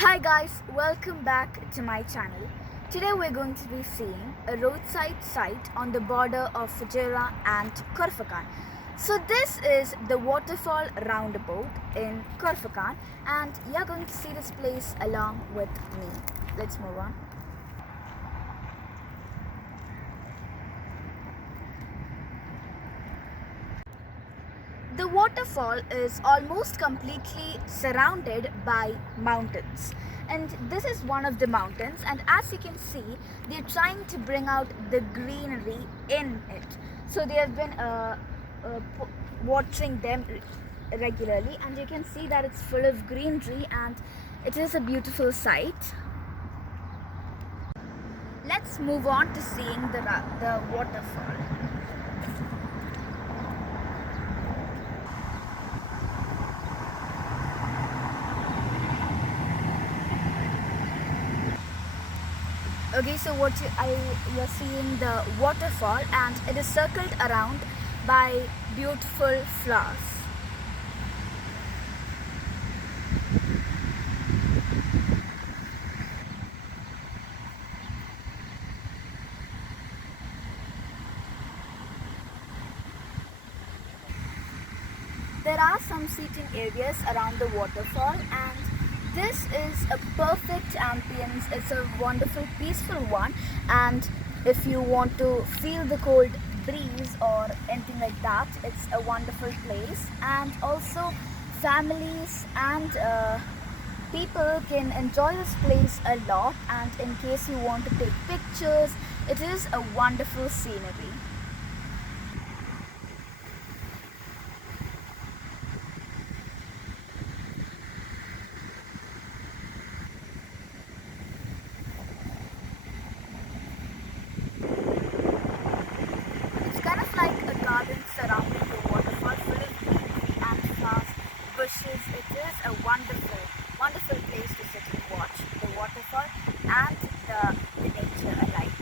Hi guys, welcome back to my channel. Today we're going to be seeing a roadside site on the border of Fujairah and Khorfakkan. So this is the Waterfall roundabout in Khorfakkan and you're going to see this place along with me. Let's move on. The waterfall is almost completely surrounded by mountains, and this is one of the mountains, and as you can see they're trying to bring out the greenery in it. So they have been watering them regularly, and you can see that it's full of greenery and it is a beautiful sight. Let's move on to seeing the waterfall. Okay, so you're seeing the waterfall and it is circled around by beautiful flowers. There are some seating areas around the waterfall, and this is a perfect ambience. It's a wonderful, peaceful one, and if you want to feel the cold breeze or anything like that, it's a wonderful place. And also, families and people can enjoy this place a lot. And in case you want to take pictures, it is a wonderful scenery. It's kind of like a garden surrounding the waterfall, full of greenery and flowers, bushes. It is a wonderful, wonderful place to sit and watch the waterfall and the nature alike.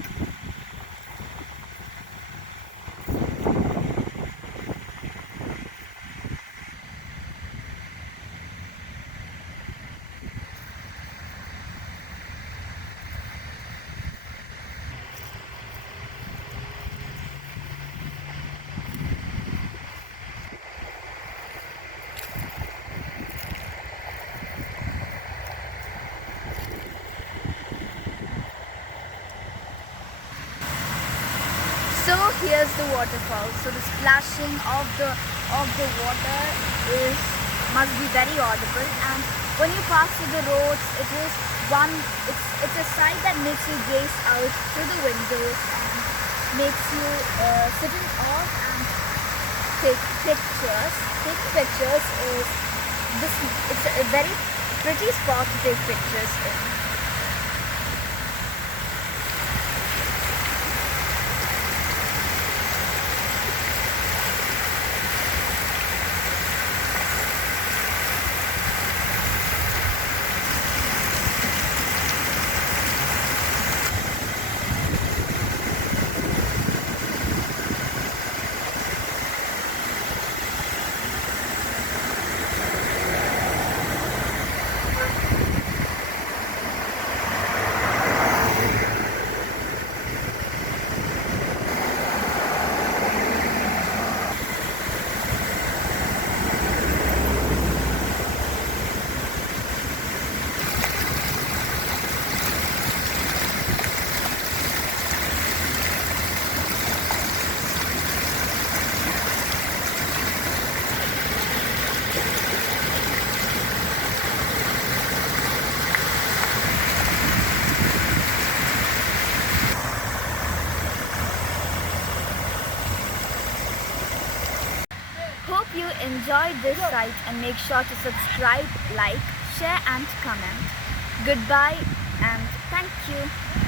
So here's the waterfall. So the splashing of the water is must be very audible, and when you pass through the roads, it's a sight that makes you gaze out through the windows and makes you sit in awe and take pictures. Taking pictures is this. It's a very pretty spot to take pictures in. Hope you enjoyed this site, and make sure to subscribe, like, share and comment. Goodbye and thank you.